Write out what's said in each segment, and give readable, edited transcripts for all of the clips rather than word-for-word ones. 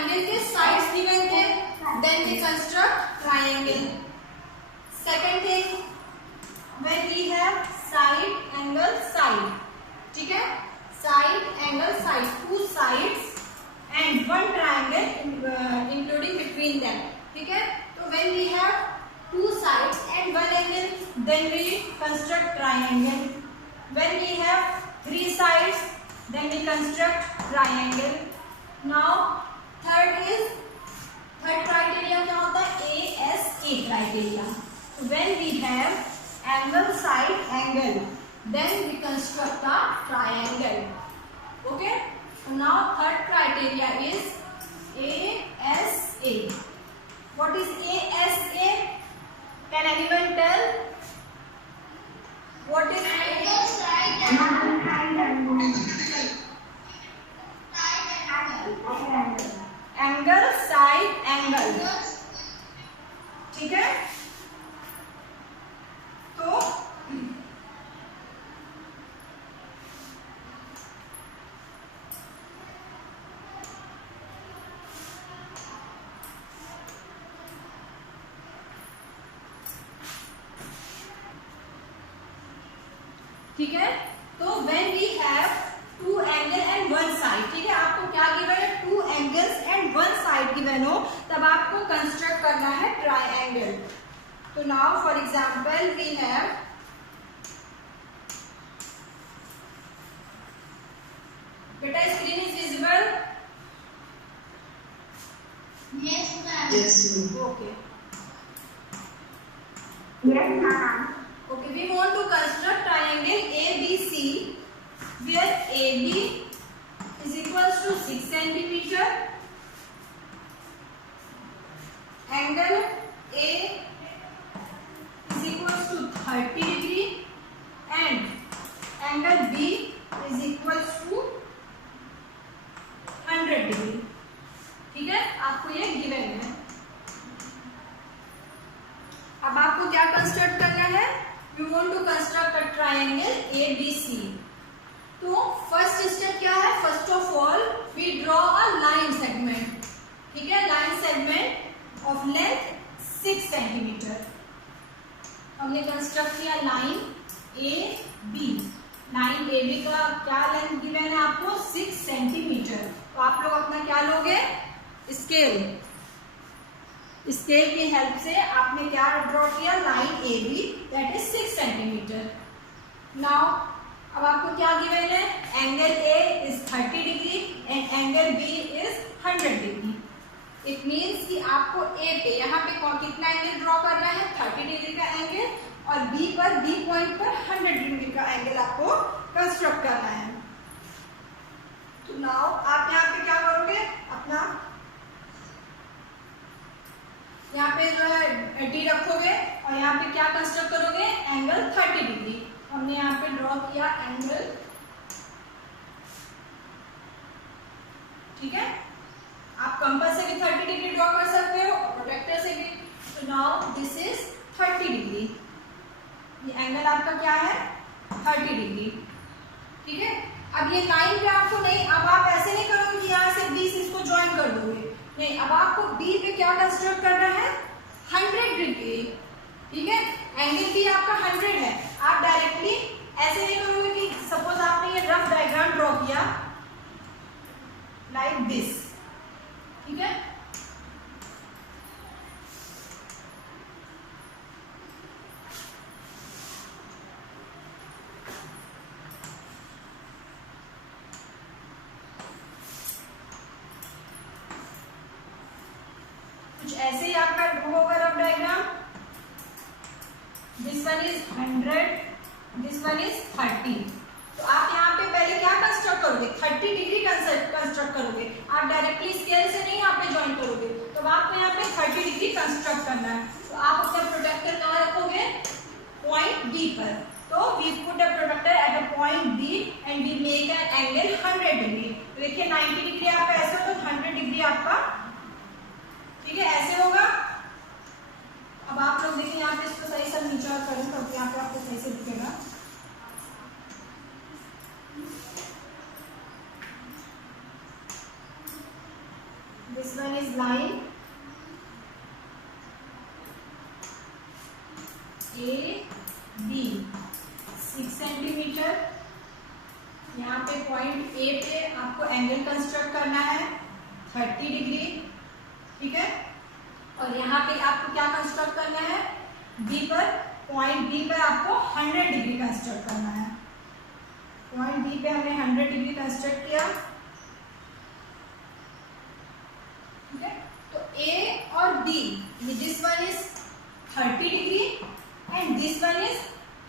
Triangle के sides given थे, then we construct triangle. Second thing, when we have side angle side, ठीक है, side angle side, two sides and one triangle including between them, ठीक है. तो when we have two sides and one angle, then we construct triangle. When we have three sides, then we construct triangle. Now third criteria क्या होता है? ASA criteria. So when we have angle side angle, then we construct a triangle. Okay. So now third criteria is ASA. What is ASA? Can anyone tell what is angle side angle? Angle side angle, ठीक है. तो ठीक है. तो when we have two angle and one side, ठीक है, आपको क्या गिवन है? Two angles and one side given हो तब आपको कंस्ट्रक्ट करना है ट्राइंगल. तो now for example we have, बेटा screen is visible? Yes ma'am. Yes ma'am. Okay. Yes ma'am. Okay, we want to construct triangle ABC where AB is equals to 6 centimeter, angle A is equals to 30 degree and angle B is equals to 100 degree. ठीक है, आपको ये given है. अब आपको क्या construct करना है? We want to construct a triangle ABC. तो फर्स्ट स्टेप क्या है? First of all we draw a line segment, ठीक है, line segment of length 6 centimeter. हमने कंस्ट्रक्ट किया लाइन AB. लाइन AB का क्या लेंथ गिवन है आपको? 6 सेंटीमीटर. तो आप लोग अपना क्या लोगे? स्केल. स्केल की हेल्प से आपने क्या ड्रॉ किया? Line AB that is 6 centimetre. Now अब आपको क्या गिवन है? Angle A is 30 degree and angle B is 100 degree. It means कि आपको A पे यहाँ पे कितना एंगल ड्रॉ करना है? 30 डिग्री का एंगल, और B पर B पॉइंट पर 100 डिग्री का एंगल आपको कंस्ट्रक्ट करना है. तो नाउ आप यहाँ पे क्या करोगे? अपना यहाँ पे जो है डी रखोगे और यहाँ पे क्या कंस्ट्रक्ट करोगे? Angle 30 degree. हमने यहाँ पे ड्रॉ किया एंगल, ठीक है. आप कंपास से भी 30 डिग्री ड्रॉ कर सकते हो और प्रोट्रैक्टर से भी. तो नाउ दिस इज 30 डिग्री. ये एंगल आपका क्या है? 30 डिग्री, ठीक है. अब ये लाइन पे आपको नहीं, अब आप ऐसे नहीं करोगे कि यहाँ से 20 इसको ज्वाइन कर दोगे, नहीं. अब आपको बी पे क्या कंस्ट्रक्ट करना है? 100 डिग्री, ठीक है. एंगल बी आपका 100 है. आप डायरेक्टली ऐसे नहीं करोगे कि सपोज आपने ये रफ डायग्राम ड्रॉ किया लाइक दिस, ठीक है. कुछ ऐसे ही आपका होगा rough diagram. This one is 100, this one is 30. तो आप यहाँ पे पहले क्या कंस्ट्रक्ट करोगे? 30 डिग्री कंस्ट्रक्ट करोगे. आप डायरेक्टली स्केल से नहीं यहाँ पे ज्वाइन करोगे. तो आपको यहाँ पे 30 डिग्री कंस्ट्रक्ट करना है. तो आप अपना प्रोटेक्टर कहाँ रखोगे? पॉइंट बी पर. तो we put a protractor at a point B and we make an angle 100 degree. देखिए 90 डिग्री आपका ऐसा, तो 100 डिग्री आपका, ठीक है, ऐसे होगा. अब आप लोग देखिए यहाँ पे इसको सही से नीचे करें तो यहाँ पे आपको सही से दिखेगा. This A B 6 centimetre. यहाँ पे पॉइंट ए पे आपको एंगल कंस्ट्रक्ट करना है 30 डिग्री, ठीक है। और यहाँ पे आपको क्या कंस्ट्रक्ट करना है, बी पर, पॉइंट बी पर आपको 100 डिग्री कंस्ट्रक्ट करना है। पॉइंट बी पे हमने 100 डिग्री कंस्ट्रक्ट किया, ठीक है। तो ए और B, this one is 30 degree and this one is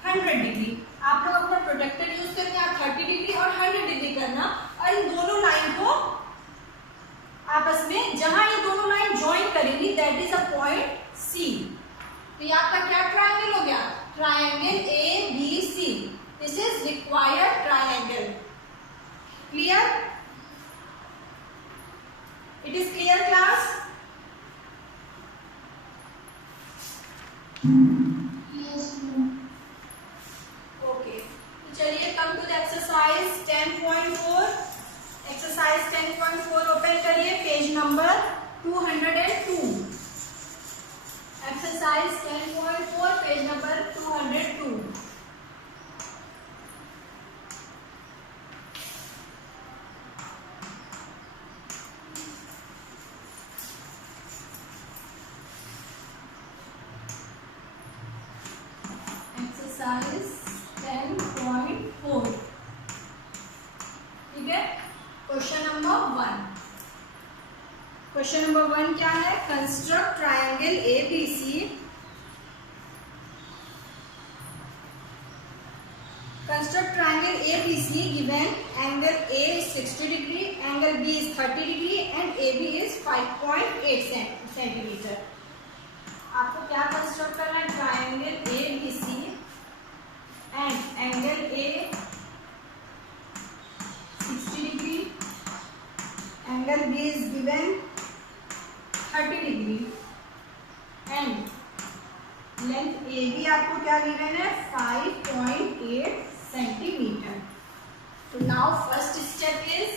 100 degree. आप लोग अपना प्रोटेक्टर यूज करके आप 30 डिग्री और 100 डिग्री करना, और इन दोनों लाइन को आपस में जहां ये दोनों लाइन ज्वाइन करेंगी that is a point C. तो ये आपका क्या ट्रायंगल हो गया, triangle A B C. This is required triangle. Clear? It is clear class? Okay, तो चलिए come to the exercise 10.4। Exercise 10.4 open करिए, page number 202। Exercise 10.4 page number 202। Exercise 10.4, ठीक है। Question number 1। क्वेश्चन नंबर 1 क्या है, construct triangle ABC. Construct triangle ABC given angle A is 60 degree, angle B is 30 degree and AB is 5.8 centimetre. आपको क्या construct करना है, triangle ABC and angle A 60 degree, angle B is given 30 degree and length A B आपको क्या given है, 5.8 centimetre. तो now first step is,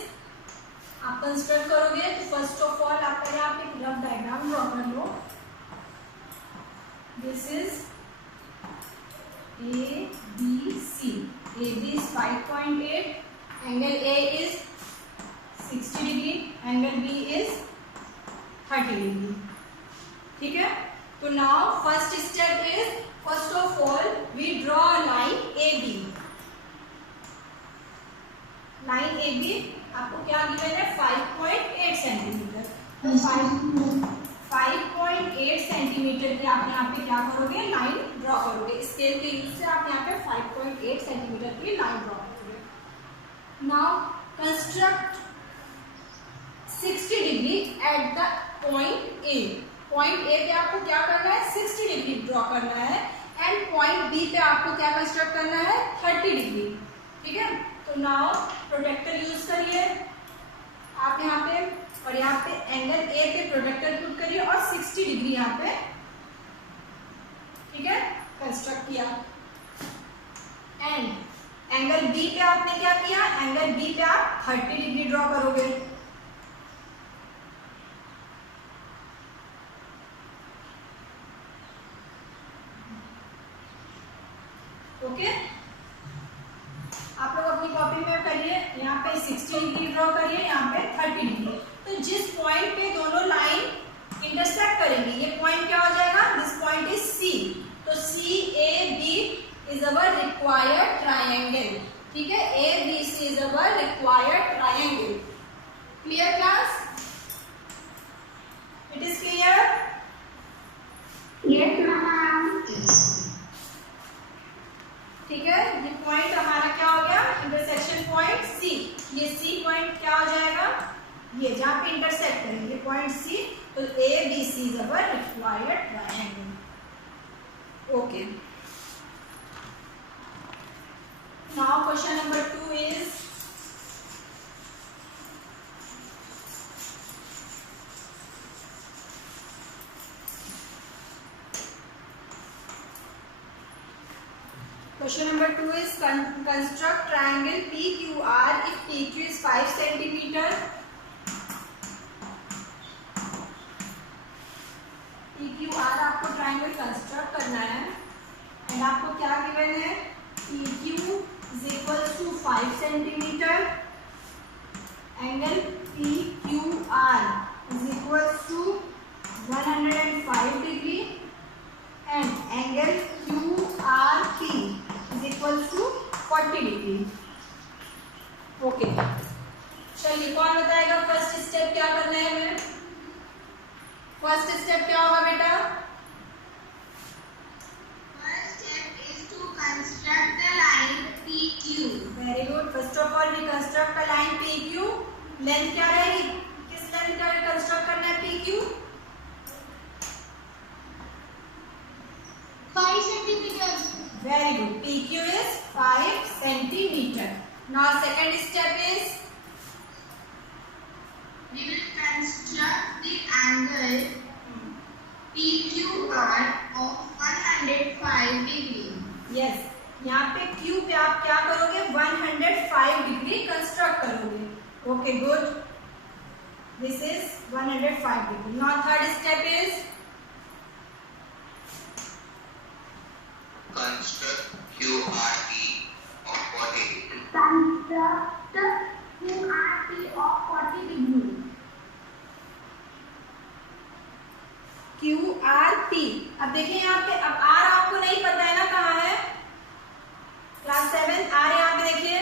आप construct करोगे तो फर्स्ट ऑफ ऑल आप पहले आप एक रफ डायग्राम ड्रॉ कर लो। This is A B C. A B is 5.8, angle A is 60 degree, angle B is 30 degree, ठीक है। तो now first step is, first of all we draw line A B. Line A B आपको क्या given है, 5.8 centimetre. तो 5.8 centimetre की आप यहाँ पे क्या करोगे, लाइन ड्रॉ करोगे। स्केल के यूज से आप यहाँ पे 5.8 सेंटीमीटर की लाइन ड्रॉ करोगे। Now construct 60 degree at the point A. Point A पे आपको क्या करना है, 60 डिग्री ड्रॉ करना है एंड पॉइंट बी पे आपको क्या कंस्ट्रक्ट करना है, 30 डिग्री, ठीक है। तो नाउ प्रोटेक्टर यूज करिए आप यहाँ पे, और यहाँ पे एंगल ए पे प्रोटेक्टर पुट करिए और 60 डिग्री यहाँ पे, ठीक है, कंस्ट्रक्ट किया। एंड एंगल बी पे आपने क्या किया, एंगल बी पे आप 30 डिग्री ड्रॉ करोगे। ओके, आप लोग अपनी कॉपी में करिए, यहाँ पे 60 डिग्री ड्रॉ करिए, यहाँ पे 30 डिग्री। तो जिस पॉइंट पे दोनों लाइन इंटरसेक्ट करेंगी, ये पॉइंट क्या हो जाएगा, दिस पॉइंट इज सी। तो C A B is our required triangle, ठीक है। A B C is our required triangle. Clear class? It is clear? Yes ma'am. ठीक है, ये पॉइंट हमारा क्या हो गया, इंटरसेक्शन पॉइंट सी। ये सी पॉइंट क्या हो जाएगा, ये जहां पे इंटरसेक्ट करेंगे पॉइंट सी। तो A B C is our required triangle. Okay, now question number 2 इज, question number 2 is construct triangle PQR if PQ is 5 centimeter. PQR आपको ट्रायंगल कंस्ट्रक्ट करना है एंड आपको क्या गिवन है, PQ is equal to 5 centimetre, angle PQR is equal to 105 degree and angle QRP is equal to 40 degree. Okay, चलिए कौन बताएगा first step क्या करना है हमें? फर्स्ट स्टेप क्या होगा बेटा? First step is to construct the line PQ. Very good. First of all we construct a line PQ। Length क्या रहेगी? किस लेंथ का कंस्ट्रक्ट करना है PQ? 5 centimeters. Very good. PQ is 5 centimeter. Now second step is We will construct the angle PQR of 105 degree. yes. यहाँ पे Q पे आप क्या करोगे? 105 डिग्री कंस्ट्रक्ट करोगे। Okay good. This is 105 degree. Now third step is construct QRT of 40 degree. Construct QRT of 40 degree. QRT। अब देखिए यहाँ पे, अब R आपको नहीं पता है ना कहाँ है? क्लास 7 R यहाँ पे देखिए,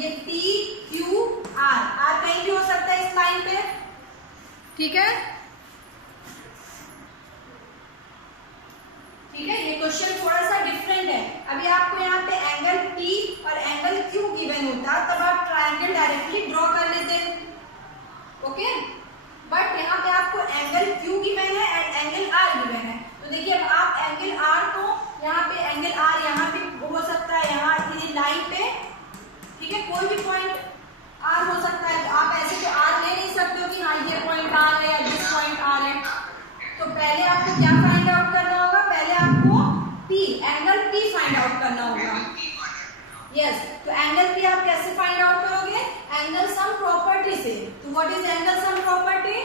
ये PQR, R कहीं भी हो सकता है इस लाइन पे, ठीक है? ठीक है, ये क्वेश्चन थोड़ा सा डिफरेंट है। अभी आपको यहाँ पे एंगल P और एंगल Q गिवन होता तब आप ट्रायंगल डायरेक्टली ड्रॉ कर लेते, ओके? बट यहाँ पे आपको एंगल Q गिवन है एंड एंगल R गिवन है। तो देखिए अब आप एंगल R को यहाँ पे, एंगल R यहाँ पे हो सकता है, यहाँ ये लाइन पे, ठीक है, कोई भी पॉइंट R हो सकता है। तो आप ऐसे तो R ले नहीं सकते हो कि हाँ ये पॉइंट R है या दिस पॉइंट R है। तो पहले आपको क्या फाइंड आउट करना होगा? पहले आपको P, angle P find out करना होगा। यस, तो एंगल P आप कैसे फाइंड आउट करोगे? एंगल सम प्रॉपर्टी से। तो what is angle sum property?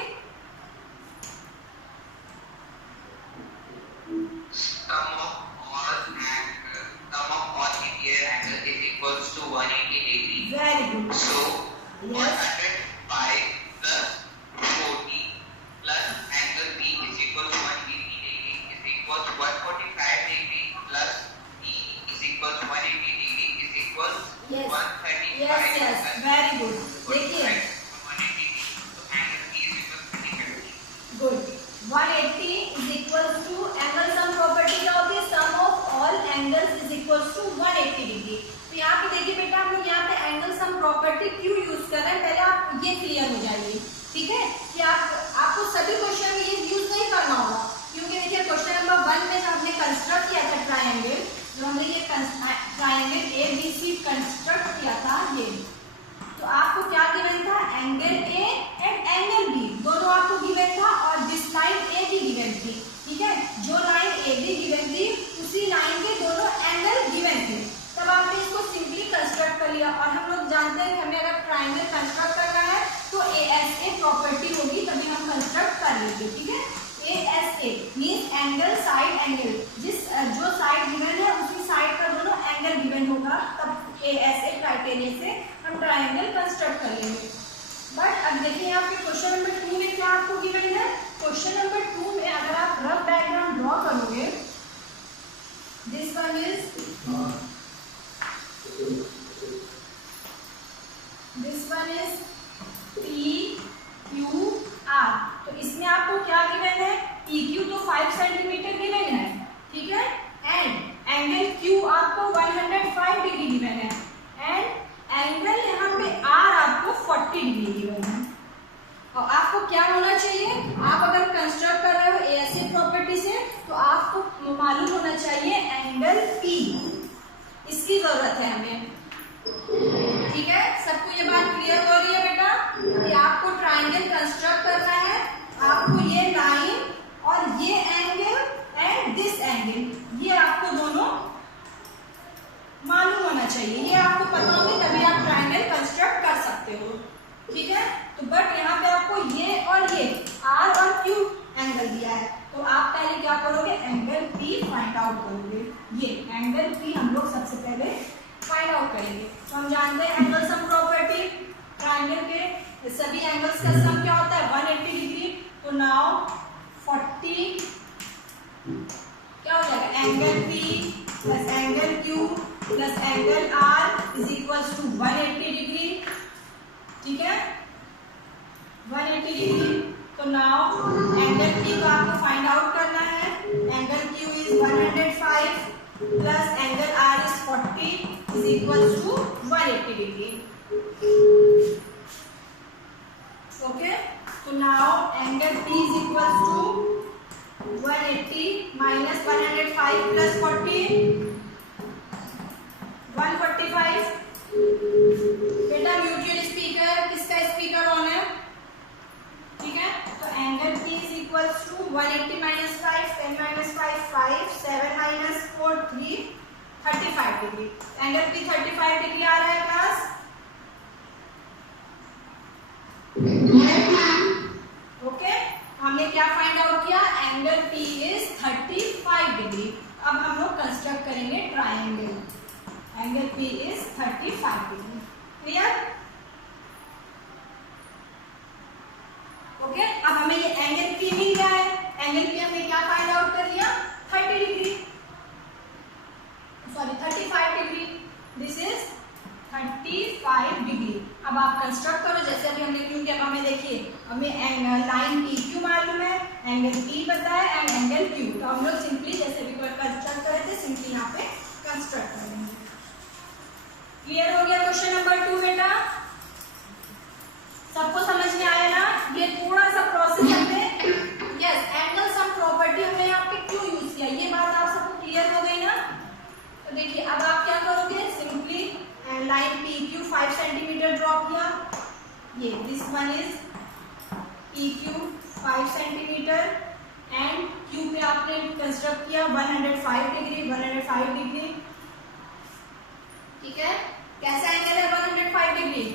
Sum of all linear angle is equals to 180 degree. Very good. So Yes. 105 plus 40 plus angle B is equal to 180 degree is equal to 145 degree plus E is equal to 180 degree is equal to Yes. 135. Yes yes, very good. देखिए 180 degree. So angle B is equal to 35 degree. Good. 180 is equal to angle sum property क्या होती है? Sum of all angles is equal to 180 degree. तो यहाँ पे देखिए बेटा, हम लोग यहाँ पे एंगल सम प्रॉपर्टी क्यों यूज कर रहे हैं, पहले आप ये क्लियर हो जाइए, ठीक है? कि आपको सभी क्वेश्चन में ये यूज नहीं करना होगा, क्योंकि देखिए क्वेश्चन नंबर 1 में जब हमने कंस्ट्रक्ट किया था ट्रायंगल, जो हमने ये ट्रायंगल ABC कंस्ट्रक्ट किया था, ये तो आपको क्या गिवन था? Angle A and angle B दोनों आपको गिवन था और दिस लाइन AB गिवन थी, ठीक है? जो लाइन AB गिवन थी उसी लाइन के दोनों एंगल गिवन थे। तब आपने इसको सिंपली कंस्ट्रक्ट कर लिया। और हम लोग जानते हैं कि हमें अगर ट्रायंगल कंस्ट्रक्ट करना है तो ASA प्रॉपर्टी होगी, तभी हम कंस्ट्रक्ट कर लेंगे, ठीक है? ASA means angle side angle, जो साइड गिवन है उसी साइड का दोनों एंगल गिवन होगा, तब ASA क्राइटेरिया से हम ट्रायंगल कंस्ट्रक्ट कर लेंगे। बट अब देखिए यहाँ पे क्वेश्चन नंबर 2 में क्या आपको गिवन है? क्वेश्चन नंबर 2 में अगर आप रफ डायग्राम ड्रॉ करोगे, दिस वन इज PQR। तो इसमें आपको क्या गिवन है? PQ तो 5 सेंटीमीटर गिवन है, ठीक है? एंड एंगल Q आपको 105 डिग्री गिवन है एंड एंगल यहाँ पे R आपको 40 डिग्री गिवन है। और आपको क्या होना चाहिए? आप अगर कंस्ट्रक्ट कर रहे हो ASA प्रॉपर्टी से तो आपको मालूम होना चाहिए एंगल P, इसकी जरूरत है हमें, ठीक है? सबको ये बात क्लियर हो रही है बेटा कि आपको ट्रायंगल कंस्ट्रक्ट करना है, आपको ये लाइन और ये एंगल एंड दिस एंगल, ये आपको दोनों मालूम होना चाहिए, ये आपको पता होगी तभी आप ट्रायंगल कंस्ट्रक्ट कर सकते हो, ठीक है? तो बट यहाँ पे आपको ये R और Q एंगल दिया है, तो आप पहले क्या करोगे? एंगल P फाइंड आउट करोगे। ये एंगल पी हम लोग सबसे पहले फाइंड आउट करेंगे। तो हम जानते हैं एंगल सम प्रॉपर्टी, ट्राइंगल के सभी एंगल्स का सम क्या होता है 180 डिग्री। तो नाउ 40 क्या हो जाएगा angle P plus angle Q plus angle R is equals to 180 degree. ठीक है 180 डिग्री। तो नाउ एंगल पी को आपको फाइंड आउट करना है। Angle Q is 105 plus angle R is 40 is equals to 180 degree. Okay तो now angle P is equals to 180 minus 105 plus 40 145। बेटा mutual speaker किसका स्पीकर ऑन है? ठीक है तो angle P is equals to 180 minus 5 10 minus 5 5 7 minus 4 3 35 degree. Angle P 35 degree आ रहा है क्लास? ओके हमने क्या फाइंड आउट किया एंगल P इज 35 डिग्री। अब हम लोग कंस्ट्रक्ट करेंगे triangle. Angle P is 35 degree. Clear? Okay अब हमें ये एंगल P मिल गया है। एंगल P हमने क्या फाइंड आउट कर लिया 30 degree sorry 35 degree. This is 35 degree. अब आप कंस्ट्रक्ट करो जैसे अभी हमने क्यों किया। हमें देखिए हमें लाइन PQ मालूम है, एंगल P पता है एंड एंगल Q। तो हम लोग सिंपली जैसे भी कंस्ट्रक्ट करे थे सिंपली यहाँ पे कंस्ट्रक्ट करेंगे। क्लियर हो गया क्वेश्चन नंबर 2 बेटा? सबको समझ में आया ना? ये थोड़ा सा प्रोसेस हमने यस एंगल सम प्रॉपर्टी हमने यहाँ पे क्यों यूज किया ये बात आप सबको क्लियर हो गई ना? तो देखिए अब आप क्या करोगे simply line PQ 5 centimetre draw किया। ये this one is PQ 5 centimetre and Q पे आपने कंस्ट्रक्ट किया 105 डिग्री 105 डिग्री। ठीक है कैसा एंगल है 105 डिग्री?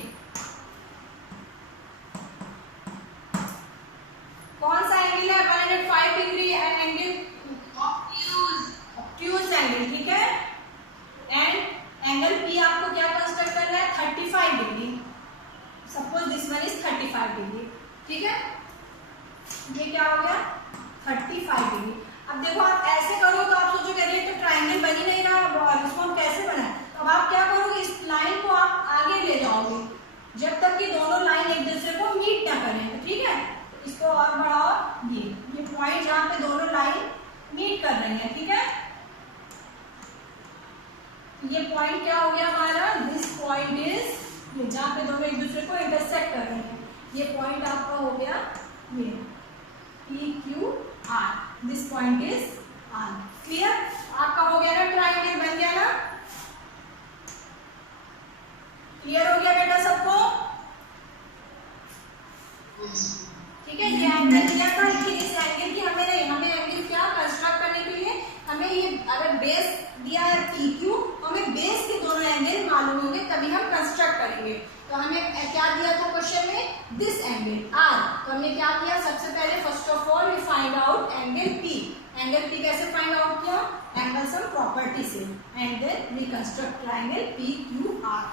कौन सा एंगल है 105 डिग्री? Angle obtuse angle. ठीक है एंड एंगल P आपको क्या कंस्ट्रक्ट करना है 35 degree. Suppose this one is 35 degree. ठीक है ये क्या हो गया 35 डिग्री। अब देखो आप ऐसे करो तो आप सोचो करिए तो ट्राइंगल बन ही नहीं रहा और इसको हम कैसे बनाए। अब आप क्या करोगे इस लाइन को आप आगे ले जाओगे जब तक कि दोनों लाइन एक दूसरे को मीट ना करें। ठीक है इसको और बढ़ाओ ये पॉइंट जहाँ पे दोनों लाइन मीट कर रही है। ठीक है ये पॉइंट क्या हो गया हमारा दिस पॉइंट इज ये जहाँ पे दोनों एक दूसरे को इंटरसेक्ट कर रहे हैं। ये पॉइंट आपका हो गया ये PQR। This point is R। Clear? आपका हो गया ना ट्राइंगल बन गया ना? क्लियर हो गया बेटा सबको? ठीक है ये एंगल दिया था लेकिन इस एंगल की हमें नहीं हमें एंगल क्या कंस्ट्रक्ट करने के लिए हमें ये अगर बेस दिया है PQ हमें बेस के दोनों एंगल मालूम होंगे तभी हम कंस्ट्रक्ट करेंगे। तो हमें क्या दिया था क्वेश्चन में दिस एंगल R। तो हमने क्या किया सबसे पहले first of all we find out angle P। Angle P कैसे फाइंड आउट किया एंगल सम प्रॉपर्टी से and then we construct triangle PQR।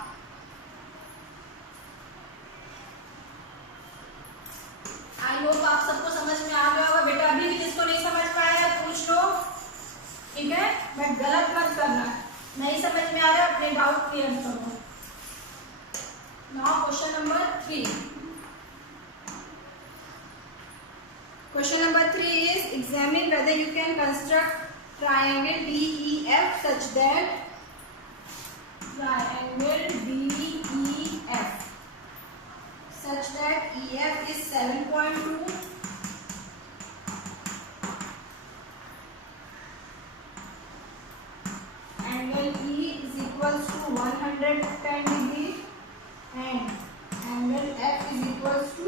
I hope आप सबको समझ में आ गया होगा बेटा। अभी भी जिसको नहीं समझ पाया पूछ लो। ठीक है बट गलत मत करना। नहीं समझ में आ रहा अपने डाउट क्लियर करो। Now question number 3। Question number 3 is examine whether you can construct triangle DEF such that EF is 7.2 angle E is equals to 110 degree and angle F is equals to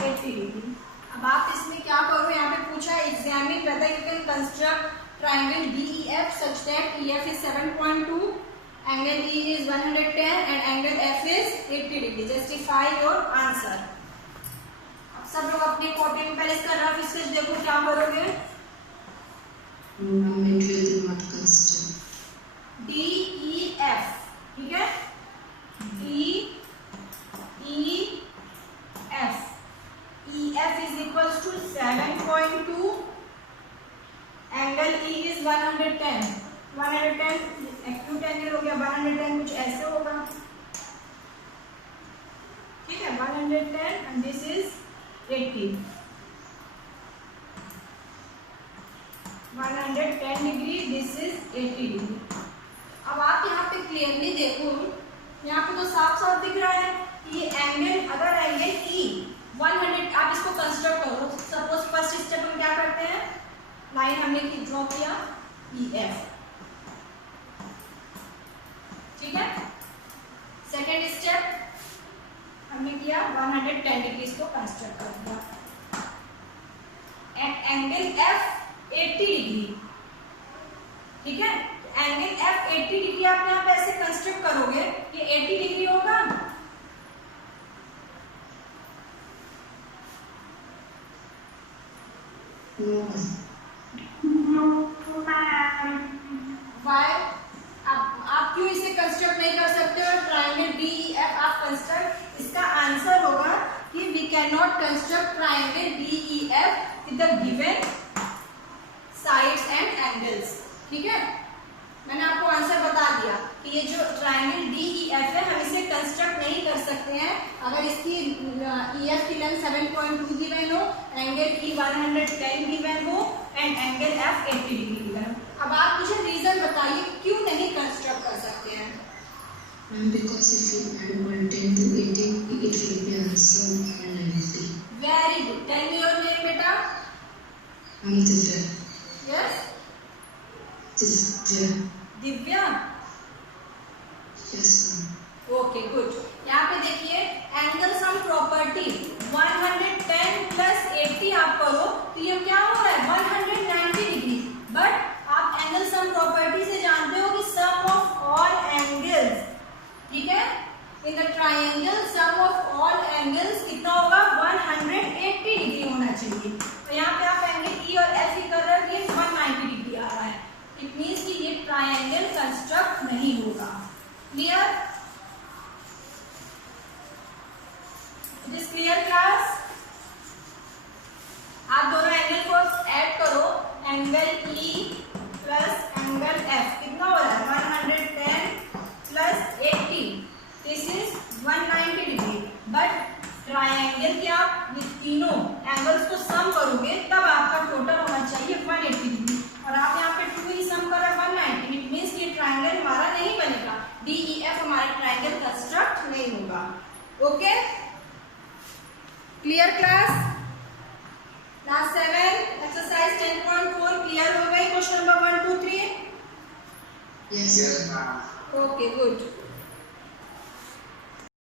80 degree। अब आप इसमें क्या करो यहाँ पे पूछा examine whether you can construct triangle DEF such that EF is 7.2 angle E is 110 and angle F is 80 degree। Justify your answer। अब सब लोग अपनी कॉपी में पहले इसका रफ स्केच देखो क्या करोगे। Angle E is 110, 110 acute angle हो गया 110, कुछ ऐसे होगा, ठीक है, 110 and this is 80, 110 degree, this is 80 degree. अब आप यहाँ पे क्लियरली देखो, यहाँ पे तो साफ साफ दिख रहा है कि ये एंगल, अगर एंगल ई 100, आप इसको कंस्ट्रक्ट करो। सपोज फर्स्ट स्टेप हम क्या करते हैं, लाइन हमने ड्रॉ किया ई एफ, ठीक है। सेकेंड स्टेप हमने किया 110 डिग्री इसको कंस्ट्रक्ट कर दिया, एंड एंगल एफ 80 डिग्री, ठीक है। एंगल एफ 80 डिग्री आप यहाँ पे ऐसे कंस्ट्रक्ट करोगे, ये 80 डिग्री होगा, वाई आप क्यों इसे कंस्ट्रक्ट नहीं कर सकते हो, ट्रायंगल बी ई एफ आप कंस्ट्रक्ट, इसका आंसर होगा कि we can not construct triangle B E F with the given sides and angles, ठीक है। मैंने आपको आंसर बता दिया कि ये जो ट्रायंगल डी ई एफ है, हम इसे कंस्ट्रक्ट नहीं कर सकते हैं अगर इसकी ई एफ की लेंथ 7.2 गिवन हो, एंगल ई 110 गिवन हो and angle F 80 degree given हो। अब आप मुझे रीजन बताइए क्यों नहीं कंस्ट्रक्ट कर सकते हैं। Because if you add 110 to 80, it will be also 190. Very good, tell me your name बेटा। I'm Divya. Yes, Divya. Divya, Yes, ma'am. Okay good. यहाँ पे देखिए एंगल सम प्रॉपर्टी 110 प्लस 80 आप करो तो ये क्या हो रहा है 190 डिग्री, बट आप एंगल सम प्रॉपर्टी से जानते हो कि सम ऑफ ऑल एंगल्स, ठीक है, in the triangle sum of all angles कितना होगा 180 डिग्री होना चाहिए। तो यहाँ पे आप एंगल ई और एफ ही कर रहे हो, ये 190 डिग्री आ रहा है, इट मीन्स कि ये ट्रायंगल कंस्ट्रक्ट नहीं होगा। Clear? It is clear class? आप दोनों एंगल को ऐड करो, angle E plus angle F कितना हो रहा है 110 plus 80, this is 190 degree, but triangle के आप ये तीनों एंगल्स को सम करोगे तब आपका टोटल होना चाहिए 180 डिग्री, और आप यहाँ पे 2 ही सम कर रहे हैं 190